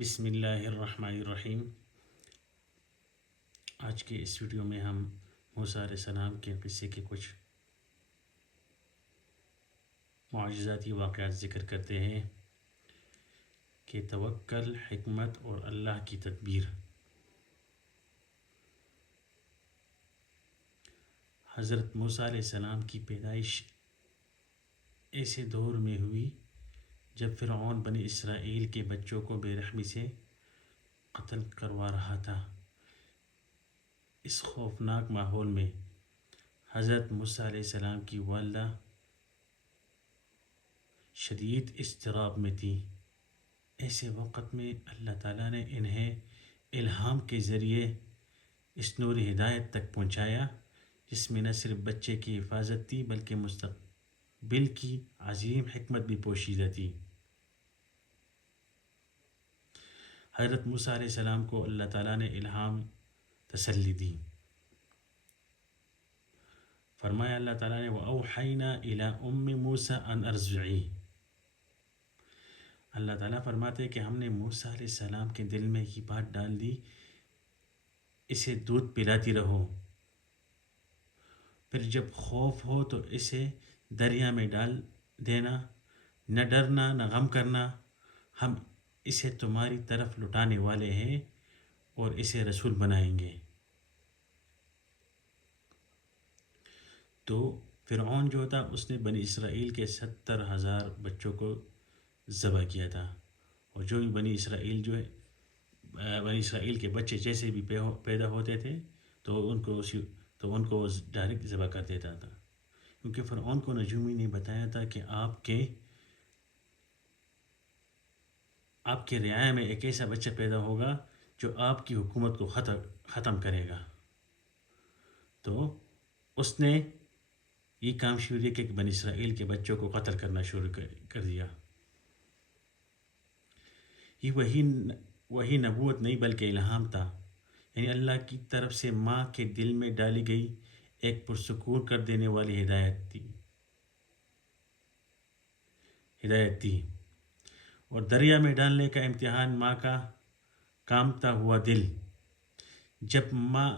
بسم اللہ الرحمن الرحیم۔ آج کے اس ویڈیو میں ہم موسیٰ علیہ السلام کے قصے کے کچھ معجزاتی واقعات ذکر کرتے ہیں کہ توکل، حکمت اور اللہ کی تدبیر۔ حضرت موسیٰ علیہ السلام کی پیدائش ایسے دور میں ہوئی جب فرعون بنی اسرائیل کے بچوں کو بے رحمی سے قتل کروا رہا تھا۔ اس خوفناک ماحول میں حضرت موسیٰ علیہ السلام کی والدہ شدید اضطراب میں تھی۔ ایسے وقت میں اللہ تعالیٰ نے انہیں الہام کے ذریعے اس نور ہدایت تک پہنچایا جس میں نہ صرف بچے کی حفاظت تھی بلکہ مستقبل کی عظیم حکمت بھی پوشیدہ تھی۔ حضرت موسیٰ علیہ السلام کو اللہ تعالیٰ نے الہام تسلی دی۔ فرمایا اللہ تعالیٰ نے وَأَوْحَيْنَا إِلَىٰ أُمِّ مُوسَىٰ أَنْ أَرْضِعِيهِ۔ اللہ تعالیٰ فرماتے ہیں کہ ہم نے موسیٰ علیہ السلام کے دل میں یہ بات ڈال دی، اسے دودھ پلاتی رہو، پھر جب خوف ہو تو اسے دریا میں ڈال دینا، نہ ڈرنا نہ غم کرنا، ہم اسے تمہاری طرف لٹانے والے ہیں اور اسے رسول بنائیں گے۔ تو فرعون جو تھا اس نے بنی اسرائیل کے 70,000 بچوں کو ذبح کیا تھا، اور جو بھی بنی اسرائیل کے بچے جیسے بھی پیدا ہوتے تھے تو ان کو ڈائریکٹ ذبح کر دیتا تھا، کیونکہ فرعون کو نجومی نے بتایا تھا کہ آپ کے رعایا میں ایک ایسا بچہ پیدا ہوگا جو آپ کی حکومت کو ختم کرے گا۔ تو اس نے یہ کام شروع کیا کہ بنی اسرائیل کے بچوں کو قتل کرنا شروع کر دیا۔ یہ وہی نبوت نہیں بلکہ الہام تھا، یعنی اللہ کی طرف سے ماں کے دل میں ڈالی گئی ایک پرسکون کر دینے والی ہدایت تھی۔ اور دریا میں ڈالنے کا امتحان ماں کا کامتا ہوا دل۔ جب ماں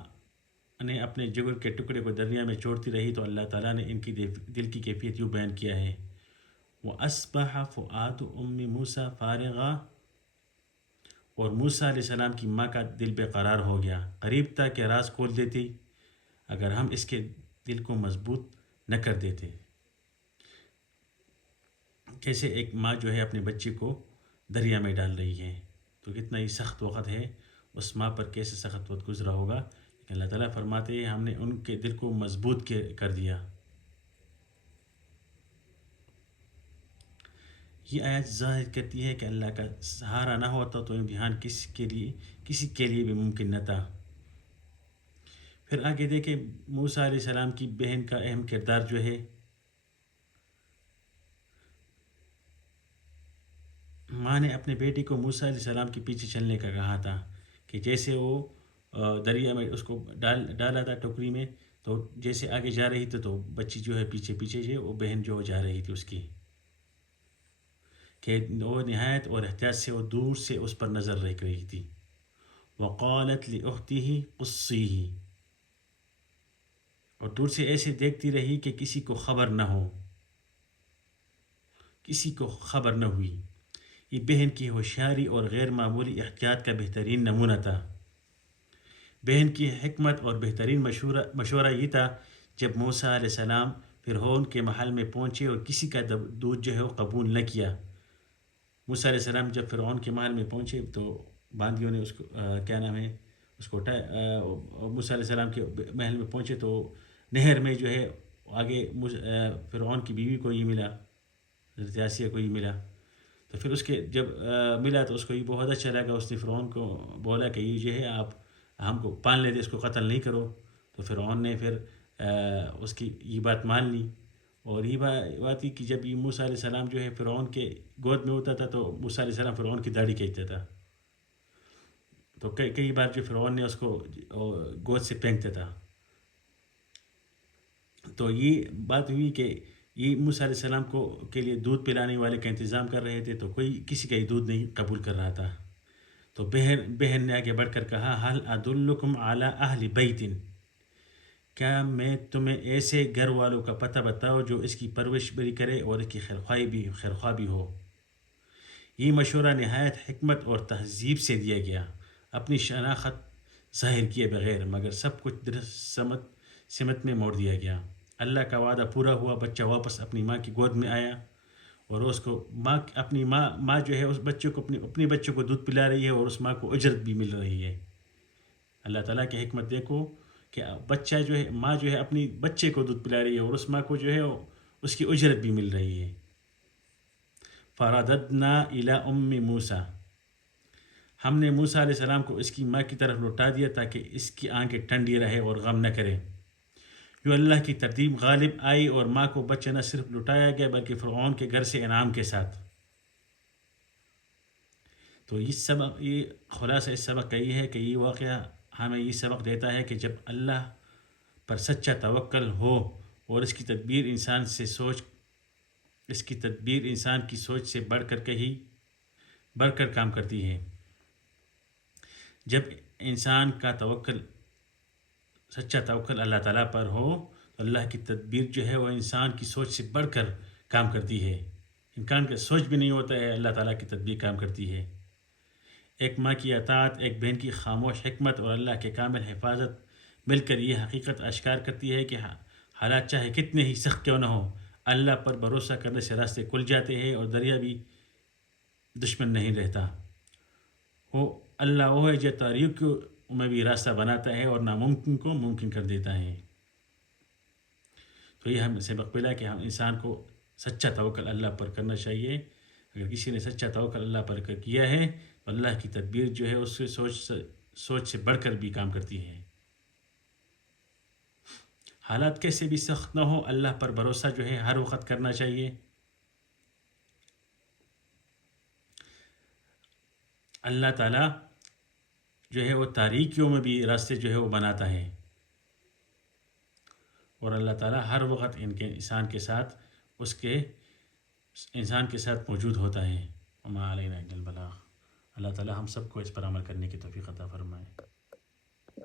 نے اپنے جگر کے ٹکڑے کو دریا میں چھوڑتی رہی تو اللہ تعالیٰ نے ان کی دل کی کیفیت یوں بیان کیا ہے وَأَصْبَحَ فُؤَادُ أُمِّ مُوسَىٰ فَارِغًا، اور موسیٰ علیہ السلام کی ماں کا دل بے قرار ہو گیا، قریب تھا کہ راز کھول دیتی اگر ہم اس کے دل کو مضبوط نہ کر دیتے۔ کیسے ایک ماں جو ہے اپنے بچے کو دریا میں ڈال رہی ہے، تو کتنا ہی سخت وقت ہے، اس ماں پر کیسے سخت وقت گزرا ہوگا، لیکن اللہ تعالیٰ فرماتے ہیں ہم نے ان کے دل کو مضبوط کر دیا۔ یہ آیت ظاہر کرتی ہے کہ اللہ کا سہارا نہ ہوتا تو امتحان کسی کے لیے بھی ممکن نہ تھا۔ پھر آگے دیکھیں موسیٰ علیہ السلام کی بہن کا اہم کردار جو ہے، ماں نے اپنے بیٹی کو موسیٰ علیہ السلام کے پیچھے چلنے کا کہا تھا کہ جیسے وہ دریا میں اس کو ڈالا تھا ٹوکری میں، تو جیسے آگے جا رہی تھی تو بچی جو ہے پیچھے جو وہ بہن جو جا رہی تھی اس کی، کہ وہ نہایت اور احتیاط سے وہ دور سے اس پر نظر رکھ رہی تھی۔ وقالت لأختہ قصیہ، اور دور سے ایسے دیکھتی رہی کہ کسی کو خبر نہ ہوئی۔ یہ بہن کی ہوشیاری اور غیر معمولی احتیاط کا بہترین نمونہ تھا۔ بہن کی حکمت اور بہترین مشورہ یہ تھا جب موسیٰ علیہ السلام فرعون کے محل میں پہنچے اور کسی کا دودھ جو ہے وہ قبول نہ کیا۔ موسیٰ علیہ السلام جب فرعون کے محل میں پہنچے تو باندیوں نے موسیٰ علیہ السلام کے محل میں پہنچے تو نہر میں جو ہے آگے فرعون کی بیوی کو یہ ملا، حضرت آسیہ کو یہ ملا، تو پھر اس کے جب ملا تو اس کو یہ بہت اچھا لگا۔ اس نے فرعون کو بولا کہ یہ جو ہے آپ ہم کو پال لیتے، اس کو قتل نہیں کرو۔ تو فرعون نے پھر اس کی یہ بات مان لی، اور یہ بات تھی کہ جب یہ موسیٰ علیہ السلام جو ہے فرعون کے گود میں ہوتا تھا تو موسیٰ علیہ السلام فرعون کی داڑھی کھینچتا تھا، تو کئی بار جو فرعون نے اس کو گود سے پھینکتا تھا۔ تو یہ بات ہوئی کہ یہ موسیٰ علیہ السلام کے لیے دودھ پلانے والے کا انتظام کر رہے تھے، تو کوئی کسی کا ہی دودھ نہیں قبول کر رہا تھا۔ تو بہن نے آگے بڑھ کر کہا حل ادلکم علی اہل بیت، کیا میں تمہیں ایسے گھر والوں کا پتہ بتاؤ جو اس کی پرورش بھی کرے اور اس کی خیرخواہ بھی ہو۔ یہ مشورہ نہایت حکمت اور تہذیب سے دیا گیا، اپنی شناخت ظاہر کیے بغیر، مگر سب کچھ درست سمت میں موڑ دیا گیا۔ اللہ کا وعدہ پورا ہوا، بچہ واپس اپنی ماں کی گود میں آیا، اور اس کو اپنی ماں جو ہے اس بچے کو اپنے بچے کو دودھ پلا رہی ہے، اور اس ماں کو اجرت بھی مل رہی ہے۔ اللہ تعالیٰ کی حکمت دیکھو کہ بچہ جو ہے، ماں جو ہے اپنی بچے کو دودھ پلا رہی ہے، اور اس ماں کو جو ہے اس کی اجرت بھی مل رہی ہے۔ فَرَدَدْنَا إِلَىٰ أُمِّ مُوسَىٰ، ہم نے موسیٰ علیہ السلام کو اس کی ماں کی طرف لوٹا دیا تاکہ اس کی آنکھیں ٹھنڈی رہے اور غم نہ کرے۔ جو اللہ کی ترتیب غالب آئی، اور ماں کو بچہ نہ صرف لٹایا گیا بلکہ فرعون کے گھر سے انعام کے ساتھ۔ تو یہ خلاصہ اس سبق کا یہ ہے کہ یہ واقعہ ہمیں یہ سبق دیتا ہے کہ جب اللہ پر سچا توکل ہو اور اس کی تدبیر انسان کی سوچ سے بڑھ کر کام کرتی ہے۔ جب انسان کا سچا توکل اللہ تعالیٰ پر ہو تو اللہ کی تدبیر جو ہے وہ انسان کی سوچ سے بڑھ کر کام کرتی ہے۔ انسان کا سوچ بھی نہیں ہوتا ہے، اللہ تعالیٰ کی تدبیر کام کرتی ہے۔ ایک ماں کی اطاعت، ایک بہن کی خاموش حکمت اور اللہ کے کامل حفاظت مل کر یہ حقیقت اشکار کرتی ہے کہ حالات چاہے کتنے ہی سخت کیوں نہ ہو، اللہ پر بھروسہ کرنے سے راستے کھل جاتے ہیں اور دریا بھی دشمن نہیں رہتا۔ اللہ وہ ہے جو تاریک میں بھی راستہ بناتا ہے اور ناممکن کو ممکن کر دیتا ہے۔ تو یہ ہم سبق ملا کہ ہم انسان کو سچا توکل اللہ پر کرنا چاہیے۔ اگر کسی نے سچا توکل اللہ پر کیا ہے تو اللہ کی تدبیر جو ہے اس سے سوچ سے بڑھ کر بھی کام کرتی ہے۔ حالات کیسے بھی سخت نہ ہو، اللہ پر بھروسہ جو ہے ہر وقت کرنا چاہیے۔ اللہ تعالیٰ جو ہے وہ تاریکیوں میں بھی راستے جو ہے وہ بناتا ہے، اور اللہ تعالیٰ ہر وقت انسان کے ساتھ موجود ہوتا ہے۔ وما علینا الا البلاغ۔ اللہ تعالیٰ ہم سب کو اس پر عمل کرنے کی توفیق عطا فرمائے۔